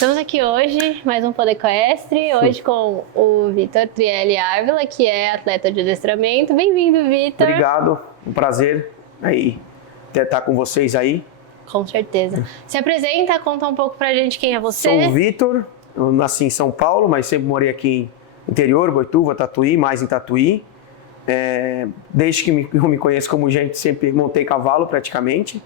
Estamos aqui hoje, mais um Poder Equestre, hoje com o Vitor Trielli Ávila, que é atleta de adestramento. Bem-vindo, Vitor. Obrigado, um prazer aí estar com vocês aí. Com certeza. Se apresenta, conta um pouco pra gente quem é você. Sou o Vitor, eu nasci em São Paulo, mas sempre morei aqui no interior, Boituva, Tatuí, mais em Tatuí. Desde que eu me conheço como gente, sempre montei cavalo praticamente.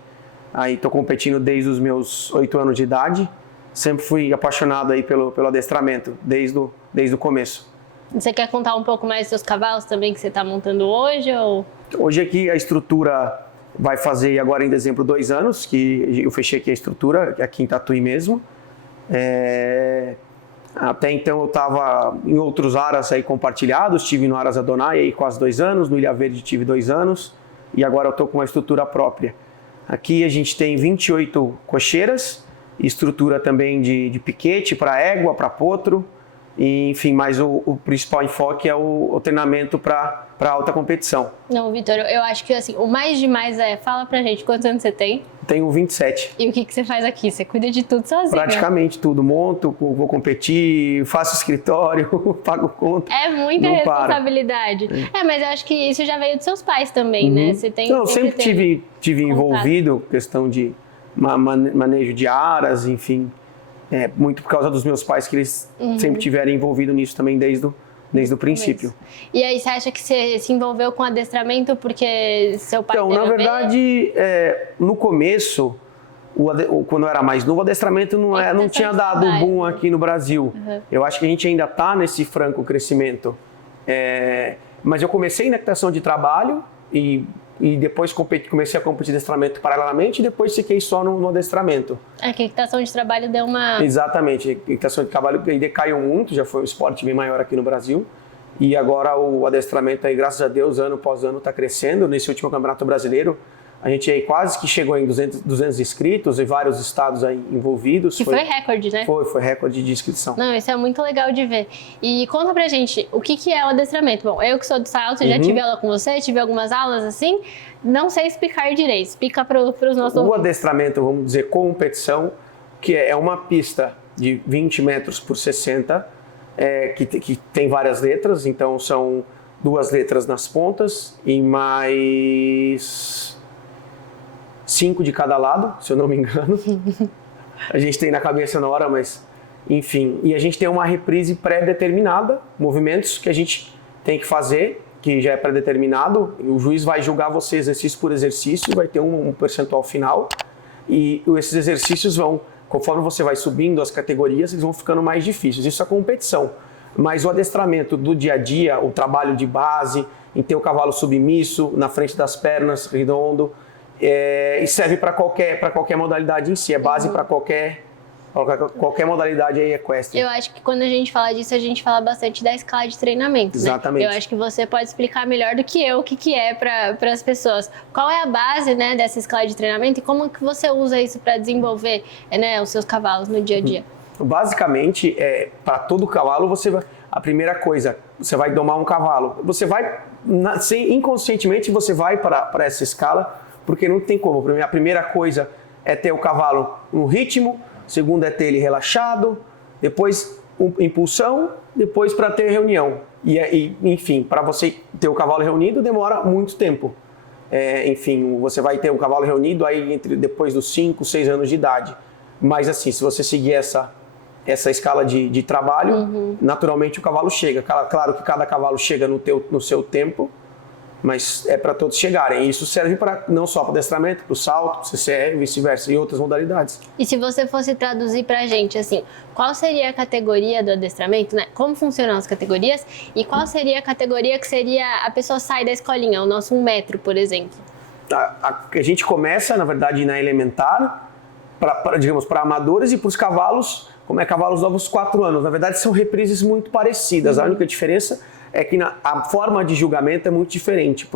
Aí estou competindo desde os meus 8 anos de idade. Sempre fui apaixonado aí pelo adestramento, desde o começo. Você quer contar um pouco mais dos seus cavalos também que você está montando hoje? Ou... Hoje aqui a estrutura vai fazer agora em dezembro 2 anos, que eu fechei aqui a estrutura, aqui em Tatuí mesmo. Até então eu estava em outros aras aí compartilhados, estive no Aras Adonai aí quase 2 anos, no Ilha Verde tive 2 anos e agora eu estou com uma estrutura própria. Aqui a gente tem 28 cocheiras, estrutura também de piquete para égua, para potro, e, enfim, mas o principal enfoque é o treinamento para alta competição. Não, Vitor, eu acho que assim, o mais demais fala pra gente quantos anos você tem? Tenho 27. E o que você faz aqui? Você cuida de tudo sozinho? Praticamente tudo. Monto, vou competir, faço escritório, pago conta. É muita responsabilidade. Mas eu acho que isso já veio dos seus pais também, né? Você tem, eu sempre tive envolvido, questão de manejo de aras, enfim. Muito por causa dos meus pais, que eles sempre tiveram envolvido nisso também desde o princípio. E aí você acha que você se envolveu com adestramento porque seu pai Então, na verdade, no começo, quando eu era mais novo, o adestramento não tinha dado boom aqui no Brasil. Eu acho que a gente ainda está nesse franco crescimento. Mas eu comecei na equitação de trabalho e depois comecei a competir de adestramento paralelamente e depois fiquei só no adestramento. Que a equitação de trabalho deu uma... Exatamente, a equitação de trabalho decaiu muito, já foi um esporte bem maior aqui no Brasil. E agora o adestramento aí, graças a Deus, ano após ano está crescendo. Nesse último Campeonato Brasileiro, a gente aí quase que chegou em 200 inscritos e vários estados aí envolvidos. Que foi recorde, né? Foi recorde de inscrição. Não, isso é muito legal de ver. E conta pra gente, o que é o adestramento? Bom, eu que sou do salto, já tive aula com você, tive algumas aulas assim, não sei explicar direito. Explica para os nossos ouvintes. O adestramento, vamos dizer, competição, que é uma pista de 20 metros por 60, que tem várias letras, então são 2 letras nas pontas e mais 5 de cada lado, se eu não me engano. A gente tem na cabeça na hora, mas enfim. E a gente tem uma reprise pré-determinada, movimentos que a gente tem que fazer, que já é pré-determinado. O juiz vai julgar você exercício por exercício, vai ter um percentual final. E esses exercícios vão, conforme você vai subindo as categorias, eles vão ficando mais difíceis. Isso é competição. Mas o adestramento do dia a dia, o trabalho de base, em ter o cavalo submisso, na frente das pernas, redondo, e serve para qualquer modalidade em si, é base para qualquer modalidade aí equestre. Eu acho que quando a gente fala disso, a gente fala bastante da escala de treinamento. Exatamente. Né? Eu acho que você pode explicar melhor do que eu o que é para as pessoas. Qual é a base, né, dessa escala de treinamento e como que você usa isso para desenvolver, né, os seus cavalos no dia a dia? Basicamente, para todo cavalo, a primeira coisa, você vai domar um cavalo. Você vai, inconscientemente, você vai para essa escala, porque não tem como. A primeira coisa é ter o cavalo no ritmo, a segunda é ter ele relaxado, depois impulsão, depois para ter reunião. Enfim, para você ter o cavalo reunido demora muito tempo. Enfim, você vai ter o cavalo reunido aí depois dos 5, 6 anos de idade. Mas assim, se você seguir essa escala de trabalho, naturalmente o cavalo chega. Claro que cada cavalo chega no seu tempo, mas é para todos chegarem. E isso serve não só para o adestramento, para o salto, para o CCR, vice-versa, e outras modalidades. E se você fosse traduzir para a gente, assim, qual seria a categoria do adestramento, né? Como funcionam as categorias? E qual seria a categoria que seria a pessoa sai da escolinha, o nosso 1 metro, por exemplo? A gente começa, na verdade, na elementar, para amadores e para os cavalos, como cavalos novos 4 anos. Na verdade, são reprises muito parecidas. A única diferença é que a forma de julgamento é muito diferente.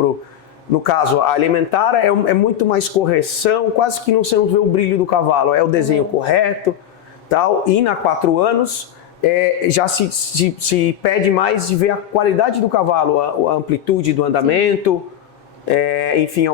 No caso, a elementar é muito mais correção, quase que você não vê o brilho do cavalo, é o desenho correto, tal. E na 4 anos já se pede mais de ver a qualidade do cavalo, a amplitude do andamento, Enfim,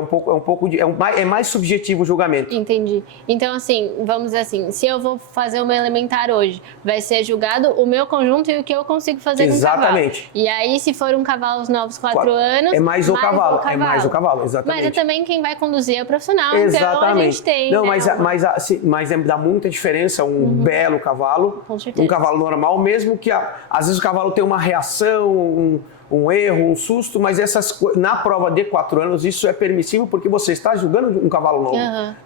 é mais subjetivo o julgamento. Entendi. Então, assim, vamos dizer assim, se eu vou fazer o meu elementar hoje, vai ser julgado o meu conjunto e o que eu consigo fazer com o cavalo. Exatamente. E aí, se for um cavalo aos novos 4 anos... É mais o cavalo. É mais o cavalo, exatamente. Mas é também quem vai conduzir é o profissional, exatamente. Então a gente tem... Não, mas dá muita diferença belo cavalo, um cavalo normal, mesmo que às vezes o cavalo tem uma reação, um erro, um susto, mas na prova de 4 anos isso é permissível porque você está julgando um cavalo novo.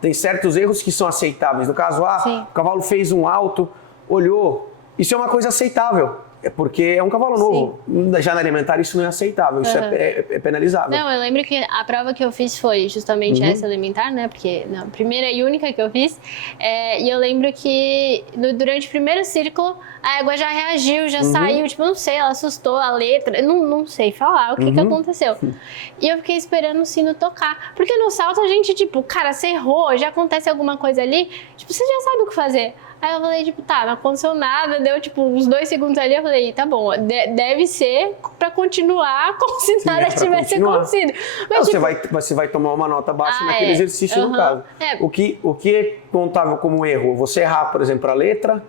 Tem certos erros que são aceitáveis. No caso, o cavalo fez um alto, olhou, isso é uma coisa aceitável. É porque é um cavalo novo. Sim. Já na elementar isso não é aceitável, isso é penalizável. Não, eu lembro que a prova que eu fiz foi justamente essa elementar, né? Porque a primeira e única que eu fiz. E eu lembro que durante o primeiro círculo a égua já reagiu, já saiu, tipo, não sei, ela assustou a letra, não sei falar o que aconteceu. E eu fiquei esperando o sino tocar. Porque no salto a gente, tipo, cara, você errou, já acontece alguma coisa ali, tipo, você já sabe o que fazer. Aí eu falei, tipo, não aconteceu nada, deu, tipo, uns 2 segundos ali, eu falei, tá bom, deve ser pra continuar como se nada tivesse acontecido. Mas, você vai tomar uma nota baixa naquele exercício, no caso. O que é contável como erro? Você errar, por exemplo, a letra,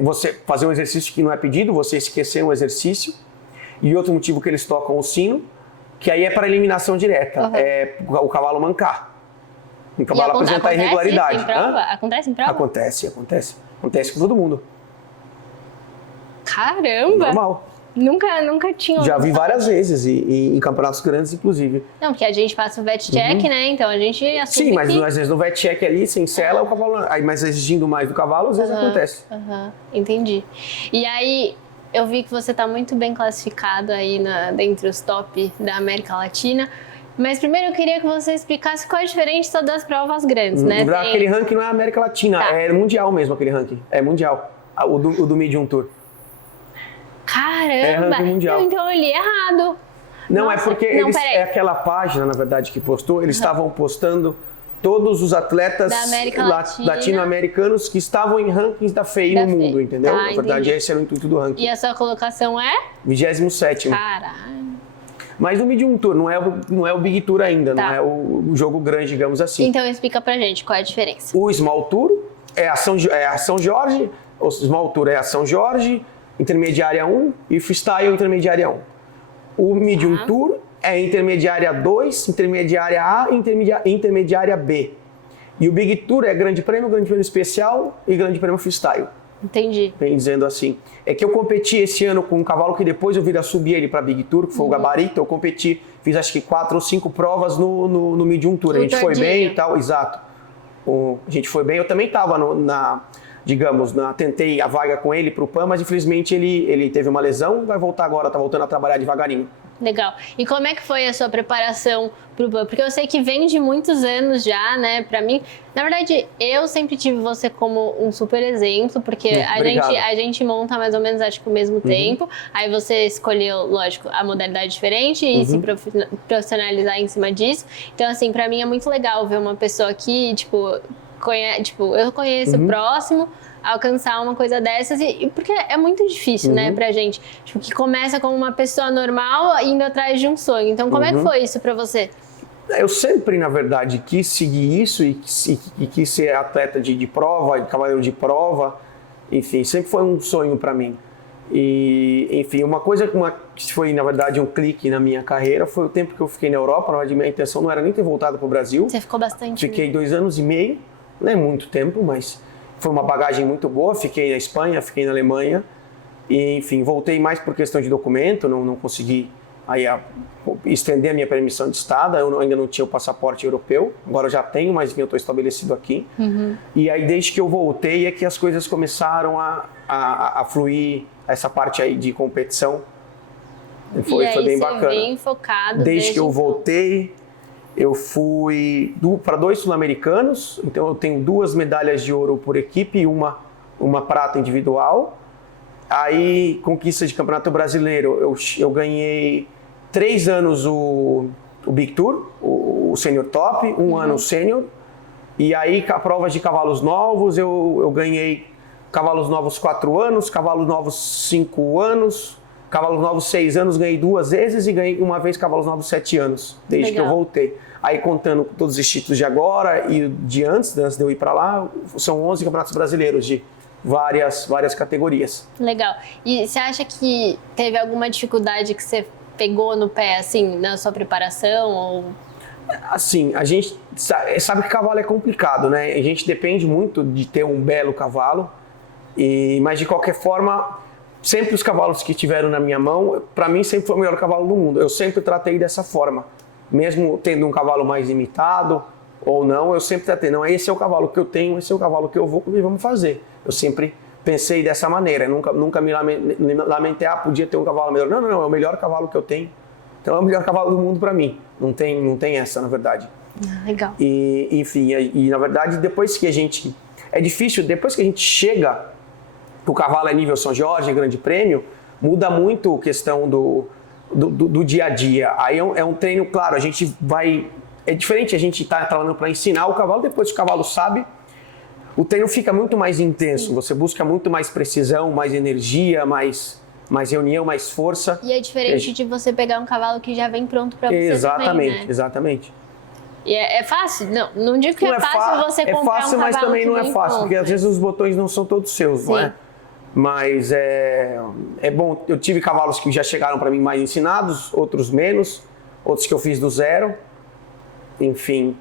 você fazer um exercício que não é pedido, você esquecer um exercício, e outro motivo que eles tocam o sino, que aí é para eliminação direta, é o cavalo mancar. Um cavalo apresentar irregularidade. Acontece em prova? Acontece. Acontece com todo mundo. Caramba! Normal. Nunca tinha... Já vi várias vezes, e em campeonatos grandes, inclusive. Não, porque a gente passa o vet check, né? Então a gente assume. Sim, mas às vezes no vet check ali, sem sela, o cavalo... Aí, mas exigindo mais do cavalo, às vezes acontece. Entendi. E aí, eu vi que você está muito bem classificado aí dentre os top da América Latina. Mas primeiro eu queria que você explicasse qual é a diferença das provas grandes, né? Aquele ranking não é América Latina, é mundial mesmo aquele ranking. É mundial, o do Medium Tour. Caramba! É ranking mundial. Então eu li errado. Não, é porque é aquela página, na verdade, que postou, eles estavam postando todos os atletas latino-americanos que estavam em rankings da FEI no mundo, entendeu? Na verdade, esse era o intuito do ranking. E a sua colocação é? 27º. Caralho! Mas no Medium Tour, não é o Big Tour ainda, não é o jogo grande, digamos assim. Então explica pra gente qual é a diferença. O Small Tour é a São Jorge, o Small Tour é a São Jorge, Intermediária 1 e Freestyle Intermediária 1. O Medium Tour é Intermediária 2, Intermediária A e Intermediária B. E o Big Tour é Grande Prêmio Especial e Grande Prêmio Freestyle. Entendi. Bem dizendo assim. É que eu competi esse ano com um cavalo que depois eu vir a subir ele para Big Tour, que foi o Gabarito. Eu competi, fiz acho que 4 ou 5 provas no Medium Tour. A gente foi bem e tal, exato. A gente foi bem. Eu também estava tentei a vaga com ele para o PAN, mas infelizmente ele teve uma lesão, vai voltar agora, tá voltando a trabalhar devagarinho. Legal. E como é que foi a sua preparação pro PAN? Porque eu sei que vem de muitos anos já, né, pra mim. Na verdade, eu sempre tive você como um super exemplo, porque a gente monta mais ou menos, acho que ao mesmo tempo. Aí você escolheu, lógico, a modalidade diferente e se profissionalizar em cima disso. Então, assim, pra mim é muito legal ver uma pessoa que, eu conheço próximo, alcançar uma coisa dessas, porque é muito difícil, né, pra gente, que começa como uma pessoa normal indo atrás de um sonho. Então, como é que foi isso pra você? Eu sempre, na verdade, quis seguir isso e quis ser atleta de prova, cavaleiro de prova, enfim, sempre foi um sonho pra mim. E, enfim, uma coisa que foi, na verdade, um clique na minha carreira foi o tempo que eu fiquei na Europa. Na verdade, minha intenção não era nem ter voltado pro Brasil. Você ficou bastante. Fiquei 2 anos e meio, não é muito tempo, mas foi uma bagagem muito boa. Fiquei na Espanha, fiquei na Alemanha e, enfim, voltei mais por questão de documento, não consegui estender a minha permissão de estada. Eu ainda não tinha o passaporte europeu, agora eu já tenho, mas eu estou estabelecido aqui. E aí, desde que eu voltei, é que as coisas começaram a fluir, essa parte aí de competição. Foi bem bacana. Bem focado. Desde que eu voltei, eu fui para 2 sul-americanos, então eu tenho 2 medalhas de ouro por equipe e uma prata individual. Aí, conquista de campeonato brasileiro, eu ganhei 3 anos o Big Tour, o Senior Top, 1 ano o Senior. E aí, provas de cavalos novos, eu ganhei cavalos novos 4 anos, cavalos novos 5 anos, Cavalos novos 6 anos ganhei 2 vezes e ganhei uma vez cavalos novos 7 anos, desde que eu voltei. Aí contando todos os títulos de agora e de antes de eu ir para lá, são 11 campeonatos brasileiros de várias categorias. Legal. E você acha que teve alguma dificuldade que você pegou no pé, assim, na sua preparação? Ou... Assim, a gente sabe que cavalo é complicado, né? A gente depende muito de ter um belo cavalo, mas de qualquer forma, sempre os cavalos que tiveram na minha mão, para mim sempre foi o melhor cavalo do mundo. Eu sempre tratei dessa forma. Mesmo tendo um cavalo mais limitado ou não, eu sempre tratei, não, esse é o cavalo que eu tenho, esse é o cavalo que eu vou e vamos fazer. Eu sempre pensei dessa maneira, nunca me lamentei, podia ter um cavalo melhor. Não, é o melhor cavalo que eu tenho. Então é o melhor cavalo do mundo para mim. Não tem essa, na verdade. Legal. E, enfim, na verdade, depois que a gente... É difícil, depois que a gente chega, o cavalo é nível São Jorge, Grande Prêmio, muda muito a questão do dia a dia. Aí é um treino, claro, a gente vai... É diferente a gente estar trabalhando para ensinar o cavalo, depois que o cavalo sabe, o treino fica muito mais intenso. Você busca muito mais precisão, mais energia, mais reunião, mais força. E é diferente de você pegar um cavalo que já vem pronto para você. Exatamente, também, né? Exatamente. E é fácil? Não digo que não é fácil você comprar um cavalo. É fácil, mas também não é fácil, pronto, porque às vezes os botões não são todos seus, Sim. não é? Mas é bom, eu tive cavalos que já chegaram para mim mais ensinados, outros menos, outros que eu fiz do zero, enfim.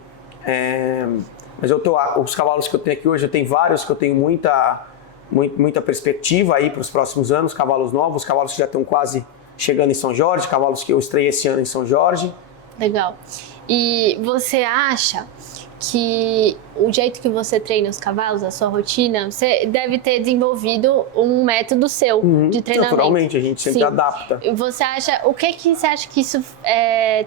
Mas os cavalos que eu tenho aqui hoje, eu tenho vários que eu tenho muita perspectiva aí para os próximos anos, cavalos novos, cavalos que já estão quase chegando em São Jorge, cavalos que eu estreiei esse ano em São Jorge. Legal. E você acha que o jeito que você treina os cavalos, a sua rotina, você deve ter desenvolvido um método seu de treinamento? Naturalmente, a gente sempre adapta. Você acha, o que você acha que isso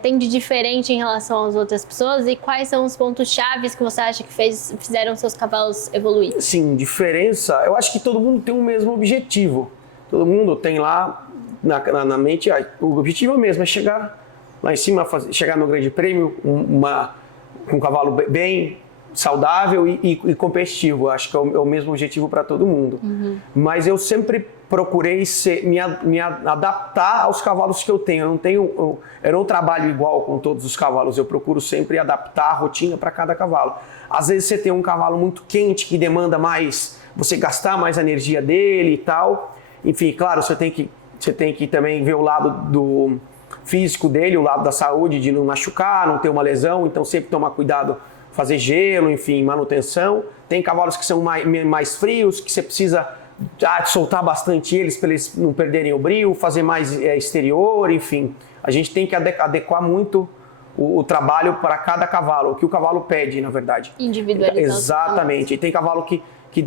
tem de diferente em relação às outras pessoas e quais são os pontos chaves que você acha que fizeram seus cavalos evoluir? Sim, diferença, eu acho que todo mundo tem o mesmo objetivo. Todo mundo tem lá na mente, o objetivo é o mesmo, é chegar lá em cima, chegar no Grande Prêmio, com um cavalo bem saudável e competitivo. Acho que é o mesmo objetivo para todo mundo. Mas eu sempre procurei me adaptar aos cavalos que eu tenho. Eu não trabalho igual com todos os cavalos. Eu procuro sempre adaptar a rotina para cada cavalo. Às vezes você tem um cavalo muito quente que demanda mais, você gastar mais a energia dele e tal. Enfim, claro, você tem que também ver o lado do físico dele, o lado da saúde, de não machucar, não ter uma lesão, então sempre tomar cuidado, fazer gelo, enfim, manutenção. Tem cavalos que são mais frios, que você precisa soltar bastante eles para eles não perderem o brio, fazer mais exterior, enfim. A gente tem que adequar muito o trabalho para cada cavalo, o que o cavalo pede, na verdade. Individualizar. Exatamente. E tem cavalo que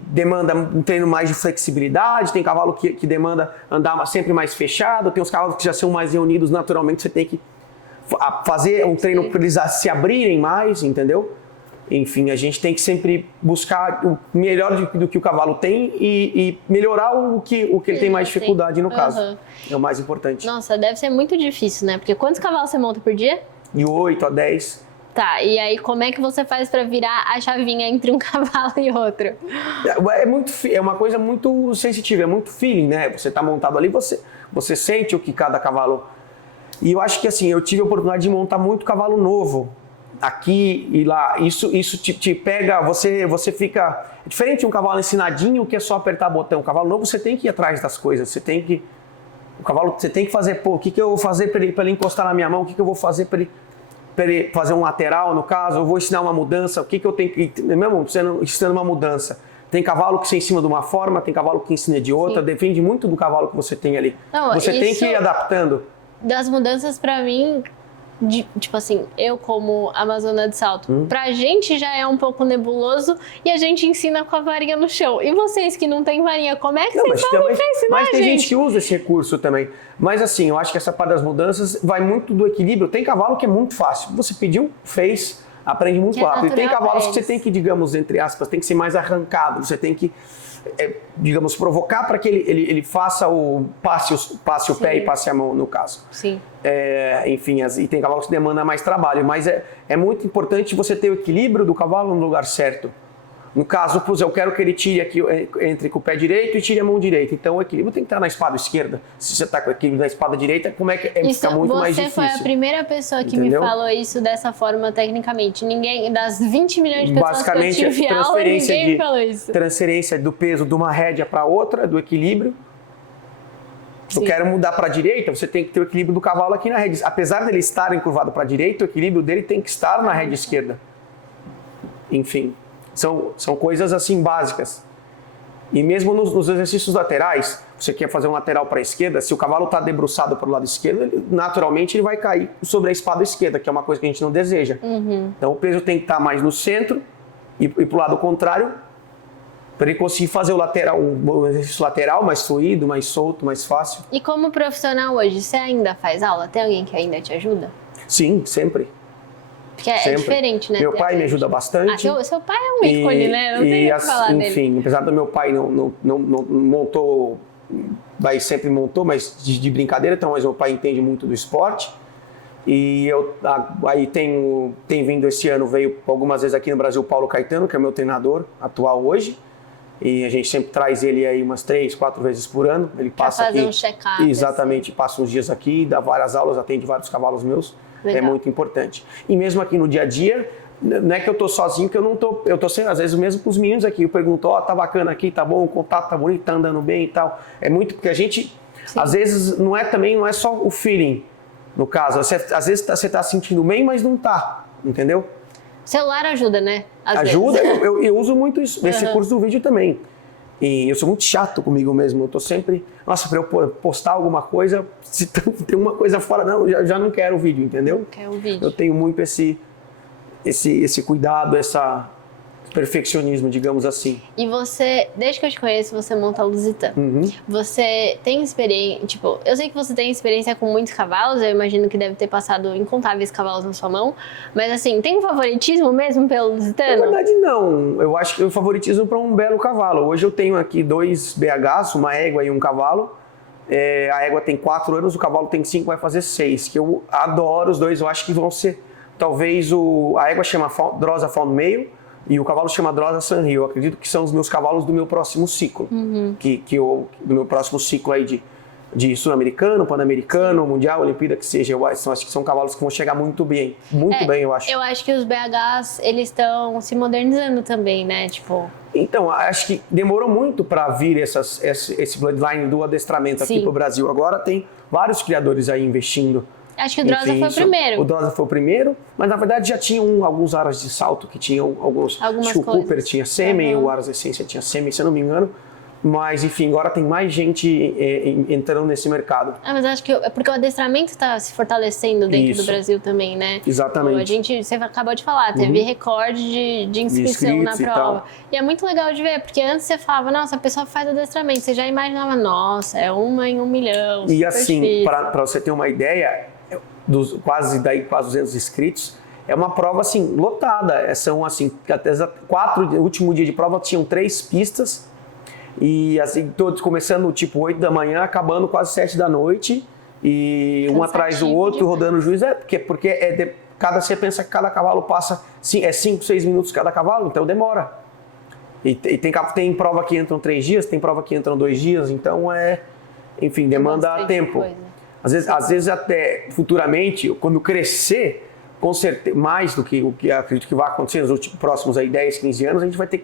demanda um treino mais de flexibilidade, tem cavalo que demanda andar sempre mais fechado, tem os cavalos que já são mais reunidos naturalmente, você tem que fazer um treino para eles se abrirem mais, entendeu? Enfim, a gente tem que sempre buscar o melhor do que o cavalo tem e melhorar o que ele tem mais dificuldade no caso. É o mais importante. Nossa, deve ser muito difícil, né? Porque quantos cavalos você monta por dia? De 8 a 10. Tá, e aí como é que você faz para virar a chavinha entre um cavalo e outro? É uma coisa muito sensitiva, é muito feeling, né? Você tá montado ali, você sente o que cada cavalo... E eu acho que assim, eu tive a oportunidade de montar muito cavalo novo, aqui e lá. Isso te pega, você fica... É diferente de um cavalo ensinadinho que é só apertar botão. O cavalo novo você tem que ir atrás das coisas, você tem que fazer, o que eu vou fazer para ele encostar na minha mão, o que eu vou fazer para ele fazer um lateral, no caso, eu vou ensinar uma mudança, o que eu tenho que... Mesmo ensinando uma mudança. Tem cavalo que você ensina de uma forma, tem cavalo que ensina de outra, depende muito do cavalo que você tem ali. Não, você tem que ir adaptando. Das mudanças, pra mim, tipo assim, eu como Amazona de Salto, pra gente já é um pouco nebuloso e a gente ensina com a varinha no chão. E vocês que não têm varinha, como é que vocês fazem pra ensinar Mas tem gente que usa esse recurso também. Mas assim, eu acho que essa parte das mudanças vai muito do equilíbrio. Tem cavalo que é muito fácil. Você pediu, fez, aprende muito rápido. E tem cavalos que você tem que, digamos, entre aspas, tem que ser mais arrancado. Você tem que, digamos, provocar para que ele faça passe o pé e passe a mão, no caso. Sim. Enfim, e tem cavalos que demandam mais trabalho. Mas é muito importante você ter o equilíbrio do cavalo no lugar certo. No caso, eu quero que ele tire aqui, entre com o pé direito e tire a mão direita. Então o equilíbrio tem que estar na espada esquerda. Se você está com o equilíbrio na espada direita, como é que fica muito mais difícil? Você foi a primeira pessoa que me falou isso dessa forma tecnicamente. Ninguém, das 20 milhões de pessoas basicamente, que eu tive aula, ninguém me falou isso. Transferência do peso de uma rédea para outra, do equilíbrio. Sim. Eu quero mudar para a direita, você tem que ter o equilíbrio do cavalo aqui na rédea. Apesar dele estar encurvado para a direita, o equilíbrio dele tem que estar na rédea esquerda. Enfim. São coisas assim básicas. E mesmo nos exercícios laterais, você quer fazer um lateral para a esquerda, se o cavalo está debruçado para o lado esquerdo, naturalmente ele vai cair sobre a espada esquerda, que é uma coisa que a gente não deseja. Então o peso tem que estar mais no centro e para o lado contrário, para ele conseguir fazer o exercício lateral mais fluido, mais solto, mais fácil. E como profissional hoje, você ainda faz aula? Tem alguém que ainda te ajuda? Sim, sempre. Porque é diferente, né? Meu pai me ajuda bastante. Seu pai é um ícone, né? Não tem o que falar dele. Enfim, apesar do meu pai não montou, sempre montou, mas de brincadeira, então, mas meu pai entende muito do esporte. E aí tem vindo esse ano, veio algumas vezes aqui no Brasil o Paulo Caetano, que é meu treinador atual hoje. E a gente sempre traz ele aí umas 3, 4 vezes por ano. Ele passa fazer aqui. Um check-up. Exatamente, assim. Passa uns dias aqui, dá várias aulas, atende vários cavalos meus. Legal. É muito importante. E mesmo aqui no dia a dia, não é que eu tô sozinho, que eu tô sendo, às vezes mesmo com os meninos aqui, eu pergunto, tá bacana aqui, tá bom, o contato tá bonito, tá andando bem e tal. É muito, porque a gente, às vezes, não é só o feeling, no caso. Às vezes você tá sentindo bem, mas não tá, entendeu? Celular ajuda, né? Ajuda, eu uso muito isso, esse curso do vídeo também. E eu sou muito chato comigo mesmo, eu tô sempre... Nossa, para eu postar alguma coisa, se tem uma coisa fora, não, já não quero o vídeo, entendeu? Não quero o vídeo. Eu tenho muito esse cuidado, esse perfeccionismo, digamos assim. E você, desde que eu te conheço, você monta Lusitano. Você tem experiência, tipo, eu sei que você tem experiência com muitos cavalos, eu imagino que deve ter passado incontáveis cavalos na sua mão, mas assim, tem um favoritismo mesmo pelo Lusitano? Na verdade, não. Eu acho que eu favoritismo para um belo cavalo. Hoje eu tenho aqui 2 BHs, uma égua e um cavalo. A égua tem 4 anos, o cavalo tem 5, vai fazer 6, que eu adoro os dois, eu acho que vão ser, talvez a égua chama Drosa Fawn Male, e o cavalo chama Drosa Sun Hill. Eu acredito que são os meus cavalos do meu próximo ciclo. Do meu próximo ciclo aí de sul-americano, pan-americano, mundial, Olimpíada, que seja. Eu acho que são cavalos que vão chegar muito bem. Muito bem, eu acho. Eu acho que os BHs, eles estão se modernizando também, né? Tipo... Então, acho que demorou muito para vir esse bloodline do adestramento aqui pro Brasil. Agora tem vários criadores aí investindo. Acho que o Drosa foi o primeiro. O Drosa foi o primeiro, mas na verdade já tinham alguns aras de salto que tinham algumas coisas. O Cooper tinha sêmen, o Aras Essência tinha sêmen, se eu não me engano. Mas, enfim, agora tem mais gente entrando nesse mercado. Mas acho que porque o adestramento está se fortalecendo dentro do Brasil também, né? Exatamente. Você acabou de falar, teve recorde de inscrição na prova. E é muito legal de ver, porque antes você falava, nossa, a pessoa faz adestramento. Você já imaginava, nossa, é 1 em 1 milhão. E assim, para você ter uma ideia, dos quase 200 inscritos, é uma prova assim, lotada. São assim, até o último dia de prova tinham 3 pistas. E assim, todos começando tipo 8 da manhã, acabando quase 7 da noite. E um atrás do outro, rodando o juiz. Porque você pensa que cada cavalo passa 5, 6 minutos cada cavalo, então demora. E tem prova que entram 3 dias, tem prova que entram 2 dias, então enfim, demanda tempo. Às vezes até futuramente, quando crescer, com certeza, mais do que o que acredito que vai acontecer nos próximos 10, 15 anos, a gente vai ter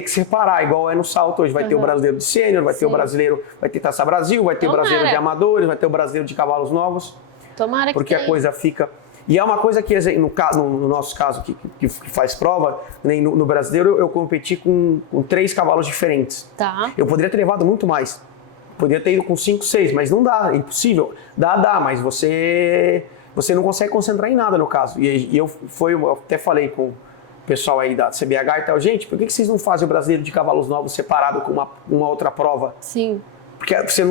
que separar, igual é no salto hoje. Vai ter o brasileiro de sênior, vai ter o brasileiro, vai ter Taça Brasil, vai ter o brasileiro de amadores, vai ter o brasileiro de cavalos novos. Tomara que porque a coisa fica... E é uma coisa que, no nosso caso, que faz prova, no brasileiro eu competi com 3 cavalos diferentes. Tá. Eu poderia ter levado muito mais. Poderia ter ido com 5, 6, mas não dá, é impossível. Dá, mas você não consegue concentrar em nada no caso. E eu até falei com o pessoal aí da CBH e tal, gente, por que vocês não fazem o brasileiro de cavalos novos separado com uma outra prova? Sim. Porque vocês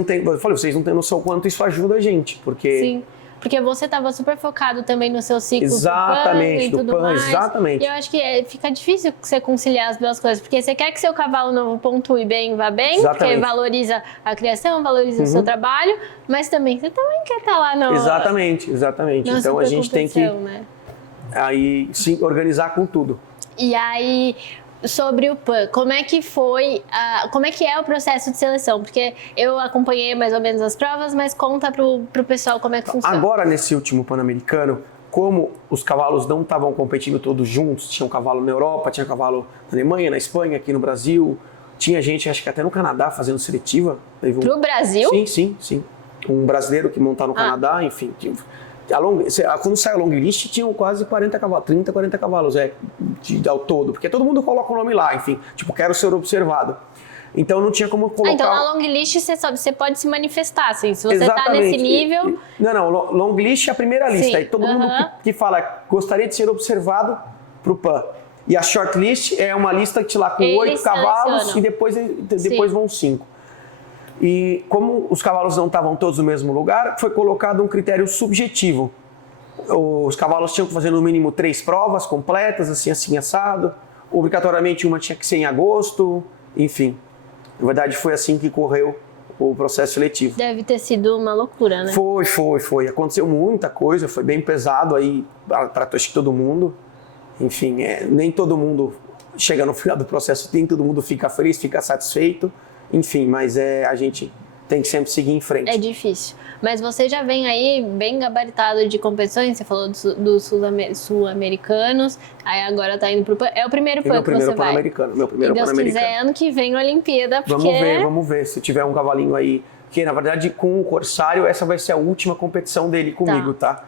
não têm noção o quanto isso ajuda a gente, porque... Sim. Porque você estava super focado também no seu ciclo exatamente, do PAN, exatamente. E eu acho que fica difícil você conciliar as duas coisas, porque você quer que seu cavalo novo pontue bem, vá bem, exatamente. Porque valoriza a criação, valoriza o seu trabalho, mas também você também quer estar lá no... Exatamente. Então a gente tem que né? aí sim organizar com tudo. E aí, sobre o PAN, como é que foi, como é que é o processo de seleção? Porque eu acompanhei mais ou menos as provas, mas conta pro pessoal como é que funciona. Agora, nesse último Pan-Americano, como os cavalos não estavam competindo todos juntos, tinha um cavalo na Europa, tinha cavalo na Alemanha, na Espanha, aqui no Brasil, tinha gente, acho que até no Canadá, fazendo seletiva. Pro Brasil? Sim. Um brasileiro que montar no Canadá, enfim. Quando sai a long list, tinham quase 40 cavalos, 30, 40 cavalos ao todo, porque todo mundo coloca o nome lá, enfim, tipo, quero ser observado. Então não tinha como colocar... Então na long list você pode se manifestar, assim, se você tá nesse nível... Não, long list é a primeira lista, aí todo mundo que fala gostaria de ser observado pro PAN. E a short list é uma lista que lá com 8 cavalos e depois vão 5. E como os cavalos não estavam todos no mesmo lugar, foi colocado um critério subjetivo. Os cavalos tinham que fazer no mínimo 3 provas completas, assim, assado. Obrigatoriamente uma tinha que ser em agosto, enfim. Na verdade foi assim que correu o processo seletivo. Deve ter sido uma loucura, né? Foi. Aconteceu muita coisa, foi bem pesado aí para acho que todo mundo. Enfim, nem todo mundo chega no final do processo, nem todo mundo fica feliz, fica satisfeito. Enfim, mas a gente tem que sempre seguir em frente. É difícil. Mas você já vem aí bem gabaritado de competições, você falou dos sul-americanos, aí agora tá indo pro PAN. É o primeiro PAN que você vai? Meu primeiro Pan-Americano. E Deus quiser, ano que vem na Olimpíada, porque... Vamos ver. Se tiver um cavalinho aí, que na verdade com o Corsário, essa vai ser a última competição dele comigo, tá?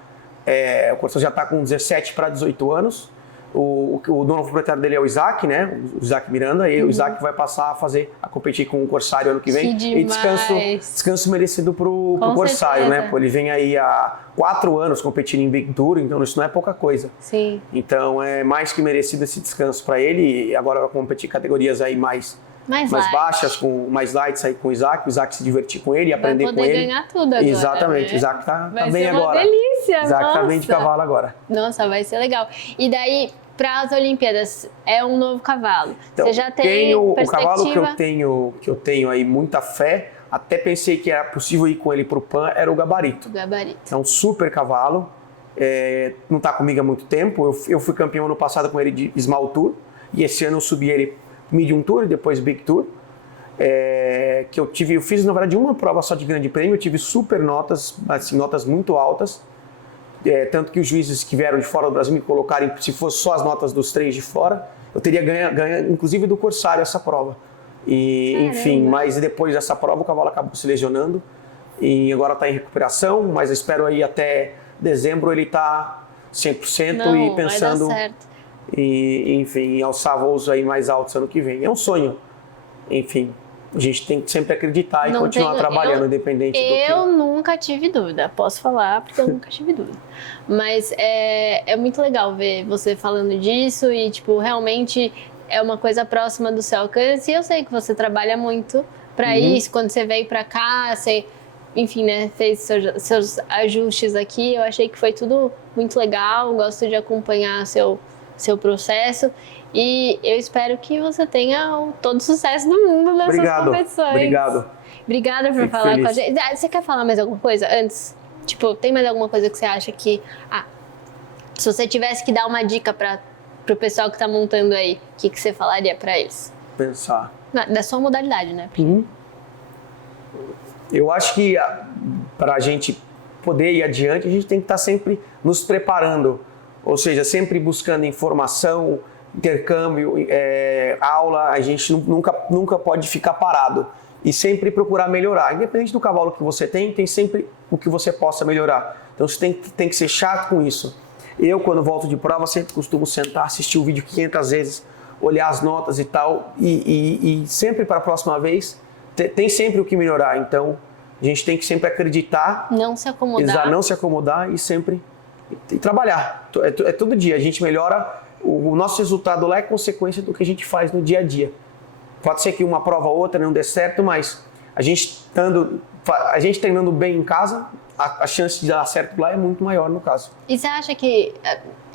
O Corsário já tá com 17 para 18 anos. O dono proprietário dele é o Isaac, né? O Isaac Miranda, e o Isaac vai passar a competir com o Corsário ano que vem. Que demais. E descanso merecido pro Corsário, né? Ele vem aí há 4 anos competindo em Big Tour, então isso não é pouca coisa. Sim. Então é mais que merecido esse descanso para ele, e agora vai competir categorias aí mais baixas, com mais lights aí com o Isaac se divertir com ele, aprender com ele. Vai poder ganhar tudo agora. Exatamente, né? o Isaac tá vai bem agora. Vai ser uma delícia, Isaac tá bem de cavalo agora. Nossa, vai ser legal. E daí, para as Olimpíadas, é um novo cavalo. Então, você já tem o cavalo que eu tenho aí muita fé, até pensei que era possível ir com ele pro PAN, era o Gabarito. É um super cavalo, não tá comigo há muito tempo. Eu fui campeão ano passado com ele de Small Tour, e esse ano eu subi ele Medium Tour, depois Big Tour. Eu fiz na verdade uma prova só de grande prêmio, eu tive super notas, assim, notas muito altas. Tanto que os juízes que vieram de fora do Brasil me colocarem, se fosse só as notas dos 3 de fora, eu teria ganho inclusive do Corsário essa prova. Enfim, mas depois dessa prova o cavalo acabou se lesionando e agora está em recuperação, mas eu espero aí até dezembro ele tá 100% e pensando em alçar voos aí mais altos ano que vem. É um sonho, enfim. A gente tem que sempre acreditar e continuar trabalhando, independente do que... Eu nunca tive dúvida, posso falar porque eu nunca tive dúvida. Mas é muito legal ver você falando disso e, tipo, realmente é uma coisa próxima do seu alcance. E eu sei que você trabalha muito para isso. Quando você veio para cá, você, enfim, né, fez seus ajustes aqui. Eu achei que foi tudo muito legal, gosto de acompanhar seu processo. E eu espero que você tenha todo o sucesso do mundo nessas competições. Obrigada por falar com a gente. Você quer falar mais alguma coisa antes? Tipo, tem mais alguma coisa que você acha que... se você tivesse que dar uma dica pro pessoal que tá montando aí, o que você falaria para eles? Pensar. Da sua modalidade, né? Eu acho que para a gente poder ir adiante, a gente tem que estar sempre nos preparando. Ou seja, sempre buscando informação, intercâmbio, aula, a gente nunca pode ficar parado e sempre procurar melhorar. Independente do cavalo que você tem sempre o que você possa melhorar. Então você tem que ser chato com isso. Eu, quando volto de prova, sempre costumo sentar, assistir o vídeo 500 vezes, olhar as notas e tal, e sempre para a próxima vez tem sempre o que melhorar. Então a gente tem que sempre acreditar, não se acomodar e sempre trabalhar. Todo dia a gente melhora. O nosso resultado lá é consequência do que a gente faz no dia a dia. Pode ser que uma prova ou outra não dê certo, mas a gente treinando bem em casa, a chance de dar certo lá é muito maior no caso. E você acha que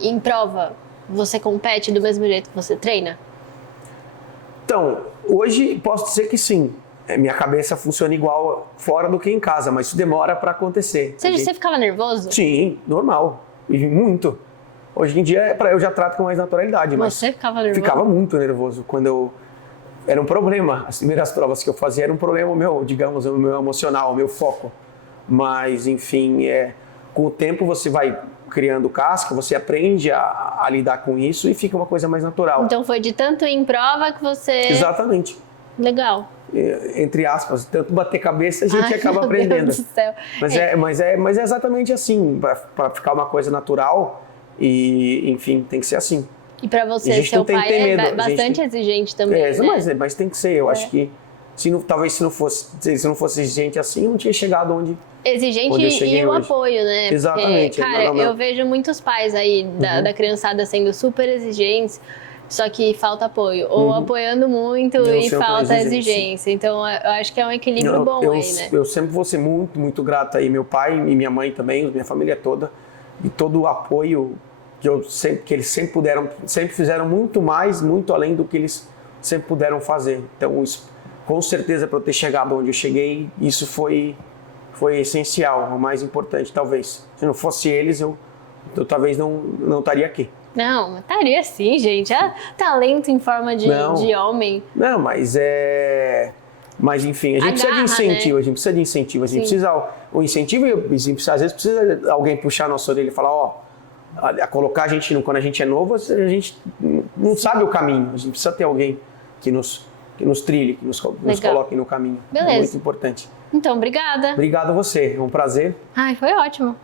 em prova você compete do mesmo jeito que você treina? Então, hoje posso dizer que sim. Minha cabeça funciona igual fora do que em casa, mas isso demora para acontecer. Você ficava nervoso? Sim, normal. E muito. Hoje em dia eu já trato com mais naturalidade. Mas você ficava nervoso? Ficava muito nervoso quando era um problema. As primeiras provas que eu fazia era um problema meu, digamos, o meu emocional, o meu foco. Mas, enfim, com o tempo você vai criando casca, você aprende a lidar com isso e fica uma coisa mais natural. Então foi de tanto ir em prova que você... Exatamente. Legal. Entre aspas, tanto bater cabeça a gente acaba aprendendo. Deus do céu. Mas é exatamente assim, para ficar uma coisa natural e, enfim, tem que ser assim. E para você, seu pai é bastante exigente também, né? Mas tem que ser, eu acho que talvez se não fosse exigente assim, eu não tinha chegado onde exigente eu cheguei e o hoje. apoio, né? Exatamente. Porque, cara, eu vejo muitos pais aí da criançada sendo super exigentes, só que falta apoio. Ou apoiando muito e falta exigência. Então, eu acho que é um equilíbrio bom aí, né? Eu sempre vou ser muito, muito grato aí, meu pai e minha mãe também, minha família toda, e todo o apoio que eles sempre fizeram muito mais, muito além do que eles sempre puderam fazer. Então, isso, com certeza, para eu ter chegado onde eu cheguei, isso foi essencial, o mais importante, talvez. Se não fosse eles, eu talvez não estaria aqui. Não, estaria sim, gente. Talento em forma de homem. Não, mas Mas enfim, a gente precisa de incentivo, né? A gente precisa de incentivo. A gente precisa o incentivo e às vezes precisa alguém puxar a nossa orelha e falar, colocar a gente, quando a gente é novo, a gente não sabe o caminho. A gente precisa ter alguém que nos trilhe, que nos coloque no caminho. Beleza. É muito importante. Então, obrigada. Obrigado a você, é um prazer. Ai, foi ótimo.